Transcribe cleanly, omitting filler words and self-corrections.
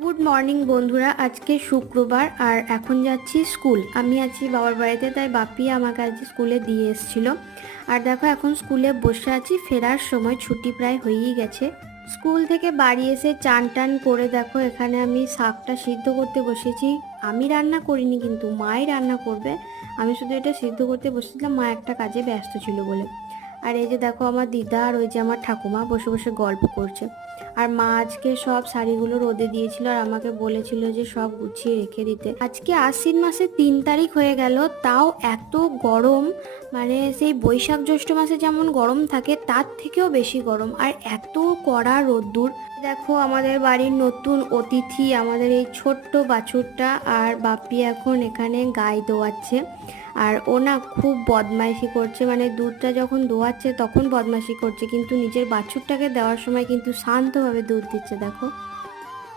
Good morning বন্ধুরা, আজকে শুক্রবার আর এখন যাচ্ছি স্কুল। আমি আছি বাবার বাড়িতে, তাই বাপি আমাকে আজ স্কুলে দিয়ে এসেছিল। আর দেখো এখন স্কুলে বসে আছি, ফেরার সময় ছুটি প্রায় হয়েই গেছে। স্কুল থেকে বাড়ি এসে চান টান করে দেখো এখানে আমি শাকটা সিদ্ধ করতে বসেছি। আমি রান্না করিনি, কিন্তু মাই রান্না করবে। আমি শুধু এটা সিদ্ধ করতে বসেছিলাম, মা একটা কাজে ব্যস্ত ছিল বলে। আর এই যে দেখো আমার দিদা আর ওই যে আমার ঠাকুমা বসে বসে গল্প করছে। আর মা আজকে সব শাড়িগুলো রোদে দিয়েছিল আর আমাকে বলেছিল যে সব গুছিয়ে রেখে দিতে। আজকে আশ্বিন মাসের 3 তারিখ হয়ে গেল, তাও এত গরম। মানে সেই বৈশাখ জ্যৈষ্ঠ মাসে যেমন গরম থাকে তার থেকেও বেশি গরম, আর এত কড়া রোদ্দুর। দেখো আমাদের বাড়ির নতুন অতিথি, আমাদের এই ছোট্ট বাছুরটা, আর বাপি এখন এখানে গায়ে দোয়াচ্ছে। আর ও না খুব বদমাইশি করছে, মানে দুধটা যখন দোয়াচ্ছে তখন বদমাইশি করছে, কিন্তু নিজের বাছুরটাকে দেওয়ার সময় কিন্তু শান্তভাবে দুধ দিচ্ছে দেখো।